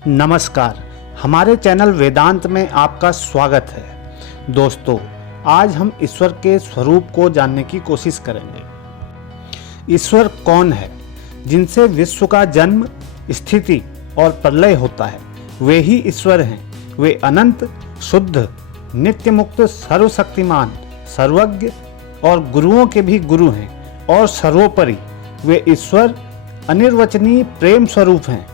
नमस्कार, हमारे चैनल वेदांत में आपका स्वागत है। दोस्तों, आज हम ईश्वर के स्वरूप को जानने की कोशिश करेंगे। ईश्वर कौन है? जिनसे विश्व का जन्म, स्थिति और प्रलय होता है, वे ही ईश्वर हैं। वे अनंत, शुद्ध, नित्य मुक्त, सर्वशक्तिमान, सर्वज्ञ और गुरुओं के भी गुरु हैं। और सर्वोपरि वे ईश्वर अनिर्वचनीय प्रेम स्वरूप हैं।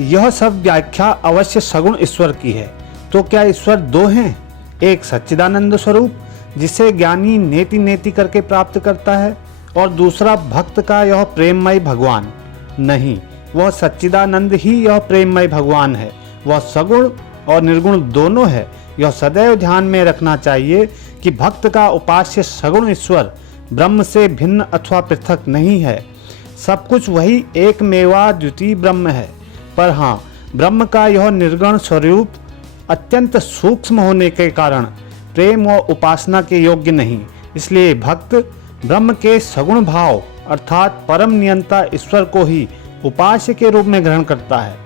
यह सब व्याख्या अवश्य सगुण ईश्वर की है। तो क्या ईश्वर दो हैं? एक सच्चिदानंद स्वरूप जिसे ज्ञानी नेति नेति करके प्राप्त करता है, और दूसरा भक्त का यह प्रेममय भगवान। नहीं, वह सच्चिदानंद ही यह प्रेममय भगवान है। वह सगुण और निर्गुण दोनों है। यह सदैव ध्यान में रखना चाहिए कि भक्त का उपास्य सगुण ईश्वर ब्रह्म से भिन्न अथवा पृथक नहीं है। सब कुछ वही एकमेवा द्वितीय ब्रह्म है। पर हाँ, ब्रह्म का यह निर्गुण स्वरूप अत्यंत सूक्ष्म होने के कारण प्रेम और उपासना के योग्य नहीं। इसलिए भक्त ब्रह्म के सगुण भाव अर्थात परम नियंता ईश्वर को ही उपास्य के रूप में ग्रहण करता है।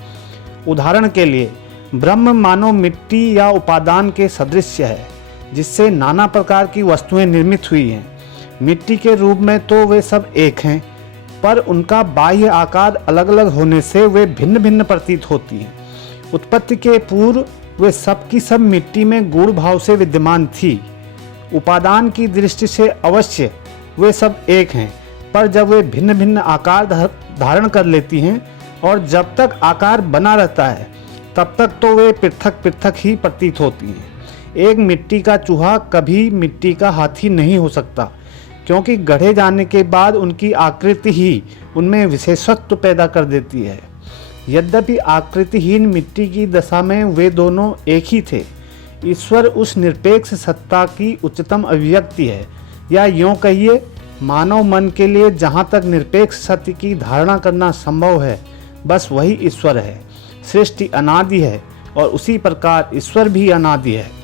उदाहरण के लिए, ब्रह्म मानो मिट्टी या उपादान के सदृश है, जिससे नाना प्रकार की वस्तुएं निर्मित हुई हैं। मिट्टी के रूप में तो वे सब एक हैं, पर उनका बाह्य आकार अलग अलग होने से वे भिन्न भिन्न प्रतीत होती हैं। उत्पत्ति के पूर्व वे सब की सब मिट्टी में गूढ़ भाव से विद्यमान थी। उपादान की दृष्टि से अवश्य वे सब एक हैं, पर जब वे भिन्न भिन्न आकार धारण कर लेती हैं और जब तक आकार बना रहता है, तब तक तो वे पृथक पृथक ही प्रतीत होती हैं। एक मिट्टी का चूहा कभी मिट्टी का हाथी नहीं हो सकता, क्योंकि गढ़े जाने के बाद उनकी आकृति ही उनमें विशेषत्व पैदा कर देती है। यद्यपि आकृतिहीन मिट्टी की दशा में वे दोनों एक ही थे। ईश्वर उस निरपेक्ष सत्ता की उच्चतम अभिव्यक्ति है, या यूँ कहिए, मानव मन के लिए जहाँ तक निरपेक्ष सत्य की धारणा करना संभव है, बस वही ईश्वर है। सृष्टि अनादि है और उसी प्रकार ईश्वर भी अनादि है।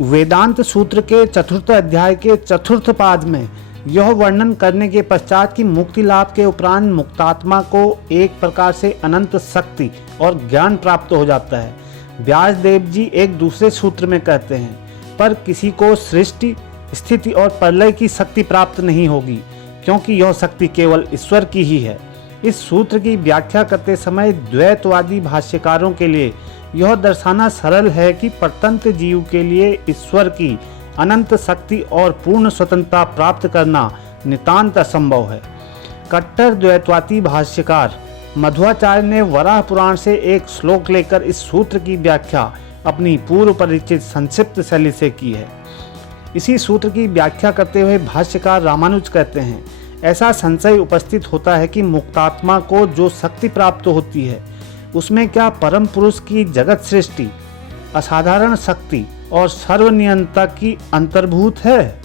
वेदांत सूत्र के चतुर्थ अध्याय के चतुर्थ पाद में यह वर्णन करने के पश्चात कि मुक्ति लाभ के उपरांत मुक्तात्मा को एक प्रकार से अनंत शक्ति और ज्ञान प्राप्त हो जाता है। व्यासदेव जी एक दूसरे सूत्र में कहते हैं, पर किसी को सृष्टि, स्थिति और प्रलय की शक्ति प्राप्त नहीं होगी, क्योंकि यह शक्ति केवल ईश्वर की ही है। इस सूत्र की व्याख्या करते समय द्वैतवादी भाष्यकारों के लिए यह दर्शाना सरल है कि परतंत्र जीव के लिए ईश्वर की अनंत शक्ति और पूर्ण स्वतंत्रता प्राप्त करना नितांत असंभव है। कट्टर द्वैतवादी भाष्यकार मध्वाचार्य ने वराह पुराण से एक श्लोक लेकर इस सूत्र की व्याख्या अपनी पूर्व परिचित संक्षिप्त शैली से की है। इसी सूत्र की व्याख्या करते हुए भाष्यकार रामानुज कहते हैं, ऐसा संशय उपस्थित होता है कि मुक्तात्मा को जो शक्ति प्राप्त होती है, उसमें क्या परम पुरुष की जगत सृष्टि, असाधारण शक्ति और सर्वनियंता की अंतर्भूत है,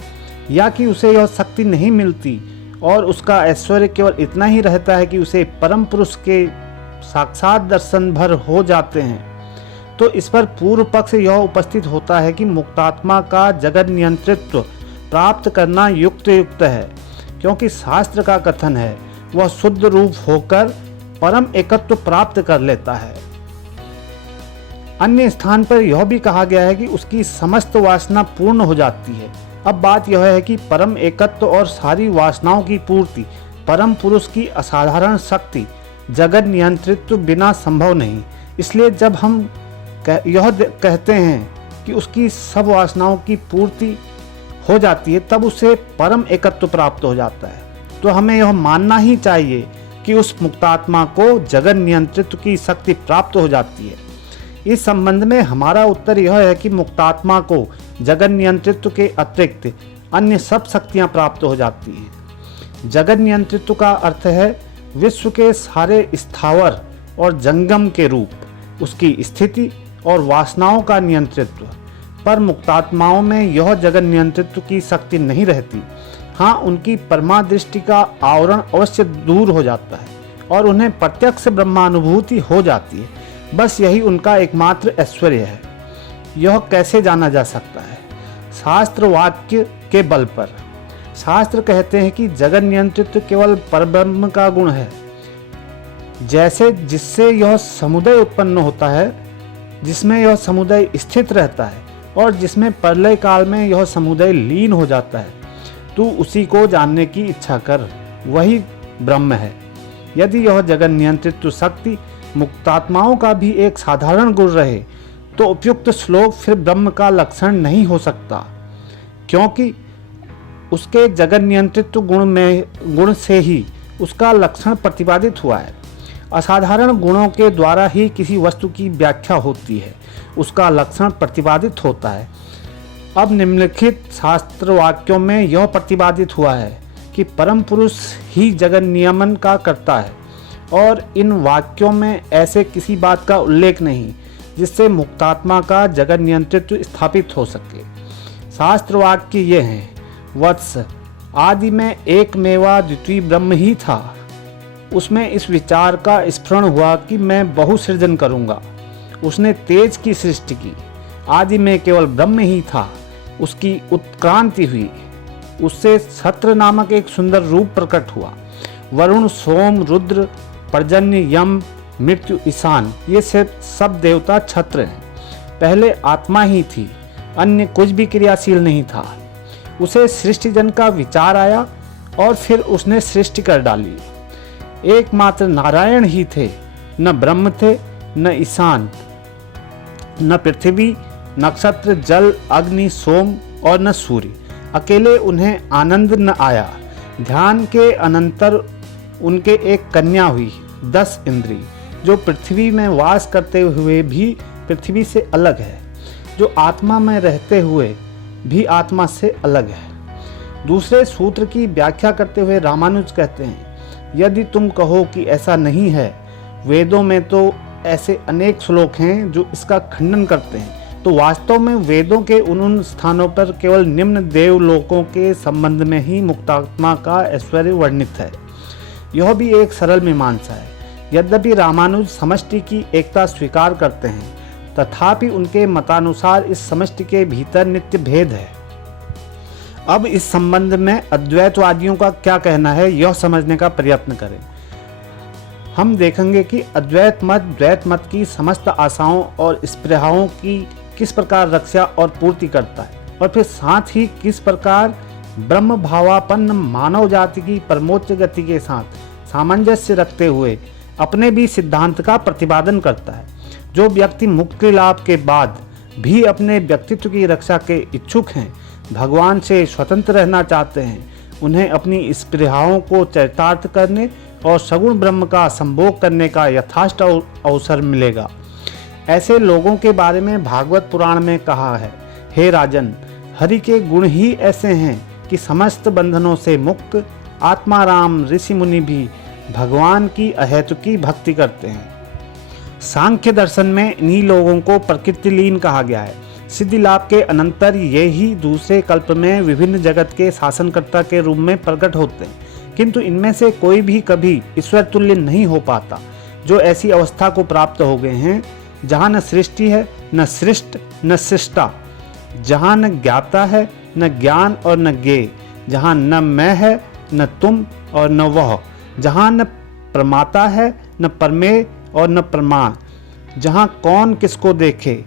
या कि उसे यह शक्ति नहीं मिलती और उसका ऐश्वर्य केवल इतना ही रहता है कि उसे परम पुरुष के साक्षात दर्शन भर हो जाते हैं। तो इस पर पूर्व पक्ष यह उपस्थित होता है कि मुक्तात्मा का जगत नियंत्रित्व प्राप्त करना युक्त है, क्योंकि शास्त्र का कथन है, वह शुद्ध रूप होकर परम एकत्व प्राप्त कर लेता है। अन्य स्थान पर यह भी कहा गया है कि उसकी समस्त वासना पूर्ण हो जाती है। अब बात यह है कि परम एकत्व और सारी वासनाओं की पूर्ति परम पुरुष की असाधारण शक्ति, जगत नियंत्रित्व बिना संभव नहीं। इसलिए जब हम यह कहते हैं कि उसकी सब वासनाओं की पूर्ति हो जाती है, तब उसे परम एकत्व प्राप्त हो जाता है। तो हमें यह मानना ही चाहिए कि उस मुक्तात्मा को जगत नियंत्रित्व की शक्ति प्राप्त हो जाती है। इस संबंध में हमारा उत्तर यह है कि मुक्तात्मा को जगत नियंत्रित्व के अतिरिक्त अन्य सब शक्तियां प्राप्त हो जाती हैं। जगत नियंत्रित्व का अर्थ है विश्व के सारे स्थावर और जंगम के रूप, उसकी स्थिति और वासनाओं का नियंत्रित्व। पर मुक्तात्माओं में यह जगत नियंत्रित्व की शक्ति नहीं रहती। हाँ, उनकी परमादृष्टि का आवरण अवश्य दूर हो जाता है और उन्हें प्रत्यक्ष ब्रह्मानुभूति हो जाती है। बस यही उनका एकमात्र ऐश्वर्य है। यह कैसे जाना जा सकता है? शास्त्र वाक्य के बल पर। शास्त्र कहते हैं कि जगत नियंत्रित्व केवल परब्रह्म का गुण है। जैसे जिससे यह समुदाय उत्पन्न होता है, जिसमें यह समुदाय स्थित रहता है और जिसमें प्रलय काल में यह समुदाय लीन हो जाता है, तू उसी को जानने की इच्छा कर, वही ब्रह्म है। यदि यह जगत नियंत्रित शक्ति मुक्तात्माओं का भी एक साधारण गुण रहे तो उपयुक्त श्लोक फिर ब्रह्म का लक्षण नहीं हो सकता, क्योंकि उसके जगत नियंत्रित गुण से ही उसका लक्षण प्रतिपादित हुआ है। असाधारण गुणों के द्वारा ही किसी वस्तु की व्याख्या होती है, उसका लक्षण प्रतिपादित होता है। अब निम्नलिखित शास्त्र वाक्यों में यह प्रतिपादित हुआ है कि परम पुरुष ही जगत नियमन का करता है, और इन वाक्यों में ऐसे किसी बात का उल्लेख नहीं जिससे मुक्तात्मा का जगत नियंत्रित्व स्थापित हो सके। शास्त्र वाक्य ये हैं, वत्स, आदि में एक मेवा द्वितीय ब्रह्म ही था। उसमें इस विचार का स्फुरण हुआ कि मैं बहुसृजन करूंगा। उसने तेज की सृष्टि की। आदि में केवल ब्रह्म ही था, उसकी उत्क्रांति हुई। उससे छत्र नामक एक सुंदर रूप प्रकट हुआ। वरुण, सोम, रुद्र, पर्जन्य, यम, मृत्यु, ईशान, ये सब देवता छत्र हैं। पहले आत्मा ही थी, अन्य कुछ भी क्रियाशील नहीं था। उसे सृष्टिजन का विचार आया और फिर उसने सृष्टि कर डाली। एकमात्र नारायण ही थे, न ब्रह्म थे, न ईशान, न पृथ्वी, नक्षत्र, जल, अग्नि, सोम और न सूर्य। अकेले उन्हें आनंद न आया। ध्यान के अनंतर उनके एक कन्या हुई, 10 इंद्री, जो पृथ्वी में वास करते हुए भी पृथ्वी से अलग है, जो आत्मा में रहते हुए भी आत्मा से अलग है। दूसरे सूत्र की व्याख्या करते हुए रामानुज कहते हैं, यदि तुम कहो कि ऐसा नहीं है, वेदों में तो ऐसे अनेक श्लोक हैं जो इसका खंडन करते हैं, तो वास्तव में वेदों के उन स्थानों पर केवल निम्न देवलोकों के संबंध में ही मुक्तात्मा का ऐश्वर्य वर्णित है। यह भी एक सरल मीमांसा है। यद्यपि रामानुज समष्टि की एकता स्वीकार करते हैं, तथापि उनके मतानुसार इस समष्टि के भीतर नित्य भेद है। अब इस संबंध में अद्वैतवादियों का क्या कहना है, यह समझने का प्रयत्न करें। हम देखेंगे कि अद्वैत मत द्वैत मत की समस्त आशाओं और स्पृहाओं की किस प्रकार रक्षा और पूर्ति करता है, और फिर साथ ही किस प्रकार ब्रह्म भावापन्न मानव जाति की परमोच्च गति के साथ सामंजस्य रखते हुए अपने भी सिद्धांत का प्रतिपादन करता है। जो व्यक्ति मुक्ति लाभ के बाद भी अपने व्यक्तित्व की रक्षा के इच्छुक हैं, भगवान से स्वतंत्र रहना चाहते हैं, उन्हें अपनी स्पृहाओं को चरितार्थ करने और सगुण ब्रह्म का संभोग करने का यथार्थ अवसर मिलेगा। ऐसे लोगों के बारे में भागवत पुराण में कहा है, हे राजन, हरि के गुण ही ऐसे हैं कि समस्त बंधनों से मुक्त आत्माराम ऋषि मुनि भी भगवान की अहेतुकी भक्ति करते हैं। सांख्य दर्शन में इन्हीं लोगों को प्रकृतिलीन कहा गया है। सिद्धि लाभ के अनंतर ये ही दूसरे कल्प में विभिन्न जगत के शासनकर्ता के रूप में प्रकट होते हैं, किंतु इनमें से कोई भी कभी ईश्वर तुल्य नहीं हो पाता। जो ऐसी अवस्था को प्राप्त हो गए हैं जहाँ न सृष्टि है, न सृष्ट, न सृष्टा, जहाँ न ज्ञाता है, न ज्ञान और न ज्ञेय, जहाँ न मैं है, न तुम और न वह, जहाँ न प्रमाता है, न प्रमेय और न प्रमाण, जहाँ कौन किसको देखे।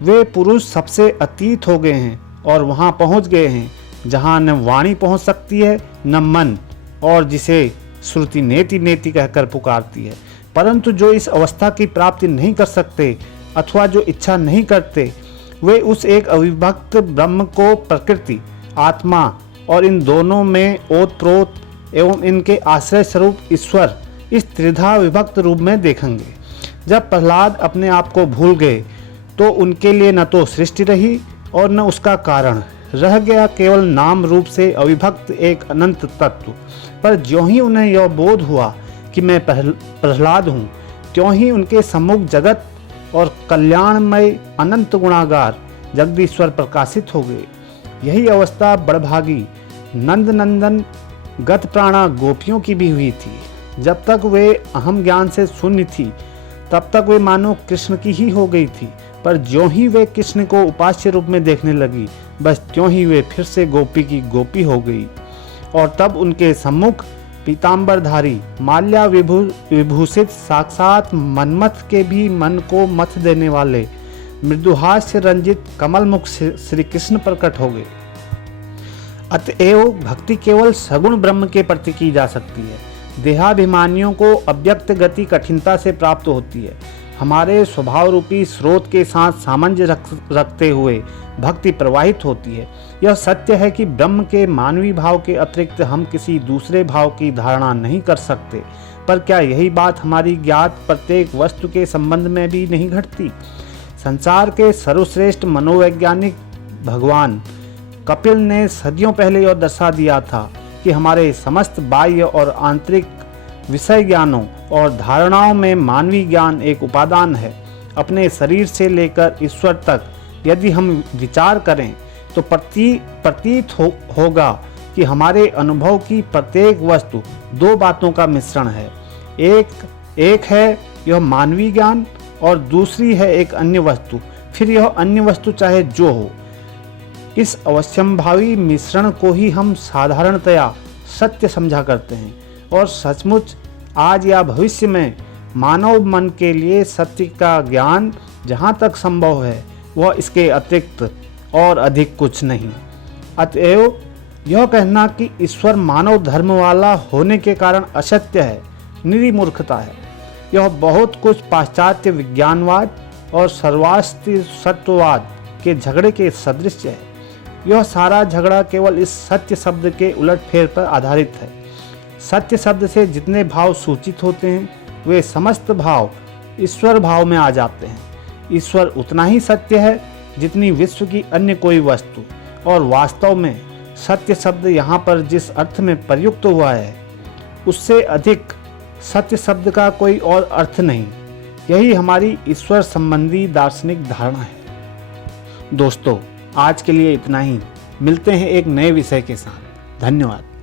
वे पुरुष सबसे अतीत हो गए हैं और वहाँ पहुँच गए हैं जहाँ न वाणी पहुँच सकती है, न मन, और जिसे श्रुति नेति नेति कहकर पुकारती है। परंतु जो इस अवस्था की प्राप्ति नहीं कर सकते अथवा जो इच्छा नहीं करते, वे उस एक अविभक्त ब्रह्म को प्रकृति, आत्मा और इन दोनों में ओतप्रोत एवं इनके आश्रय स्वरूप ईश्वर इस त्रिधा विभक्त रूप में देखेंगे। जब प्रहलाद अपने आप को भूल गए तो उनके लिए न तो सृष्टि रही और न उसका कारण, रह गया केवल नाम रूप से अविभक्त एक अनंत तत्व। पर ज्यों ही उन्हें यह बोध हुआ कि मैं प्रहलाद हूँ, त्यों ही उनके सम्मुख जगत और कल्याणमय अनंत गुणागार जगदीश्वर प्रकाशित हो गए। यही अवस्था बड़भागी नंद नंदन गत प्राणा गोपियों की भी हुई थी। जब तक वे अहम ज्ञान से शून्य थी तब तक वे मानो कृष्ण की ही हो गई थी, पर ज्यों ही वे कृष्ण को उपास्य रूप में देखने लगी, बस त्यों ही वे फिर से गोपी की गोपी हो गई। और तब उनके सम्मुख पीताम्बरधारी माल्या विभूषित साक्षात मन्मथ के भी मन को मथ देने वाले मृदुहास्य रंजित कमल मुख श्री कृष्ण प्रकट हो गए। अतएव भक्ति केवल सगुण ब्रह्म के प्रति की जा सकती है। देहाभिमानियों को अव्यक्त गति कठिनता से प्राप्त होती है। हमारे स्वभाव रूपी स्रोत के साथ सामंजस्य रखते हुए भक्ति प्रवाहित होती है। यह सत्य है कि ब्रह्म के मानवीय भाव के अतिरिक्त हम किसी दूसरे भाव की धारणा नहीं कर सकते, पर क्या यही बात हमारी ज्ञात प्रत्येक वस्तु के संबंध में भी नहीं घटती? संसार के सर्वश्रेष्ठ मनोवैज्ञानिक भगवान कपिल ने सदियों पहले यह दर्शा दिया था कि हमारे समस्त बाह्य और आंतरिक विषय ज्ञानों और धारणाओं में मानवीय ज्ञान एक उपादान है। अपने शरीर से लेकर ईश्वर तक यदि हम विचार करें तो प्रतीत होगा कि हमारे अनुभव की प्रत्येक वस्तु दो बातों का मिश्रण है। एक है यह मानवीय ज्ञान और दूसरी है एक अन्य वस्तु, फिर यह अन्य वस्तु चाहे जो हो। इस अवश्यंभावी मिश्रण को ही हम साधारणतया सत्य समझा करते हैं और सचमुच आज या भविष्य में मानव मन के लिए सत्य का ज्ञान जहाँ तक संभव है वह इसके अतिरिक्त और अधिक कुछ नहीं। अतएव यह कहना कि ईश्वर मानव धर्म वाला होने के कारण असत्य है निरी मूर्खता है। यह बहुत कुछ पाश्चात्य विज्ञानवाद और सर्वास्तित्ववाद के झगड़े के सदृश है। यह सारा झगड़ा केवल इस सत्य शब्द के उलटफेर पर आधारित है। सत्य शब्द से जितने भाव सूचित होते हैं वे समस्त भाव ईश्वर भाव में आ जाते हैं। ईश्वर उतना ही सत्य है जितनी विश्व की अन्य कोई वस्तु, और वास्तव में सत्य शब्द यहाँ पर जिस अर्थ में प्रयुक्त हुआ है उससे अधिक सत्य शब्द का कोई और अर्थ नहीं। यही हमारी ईश्वर संबंधी दार्शनिक धारणा है। दोस्तों, आज के लिए इतना ही। मिलते हैं एक नए विषय के साथ। धन्यवाद।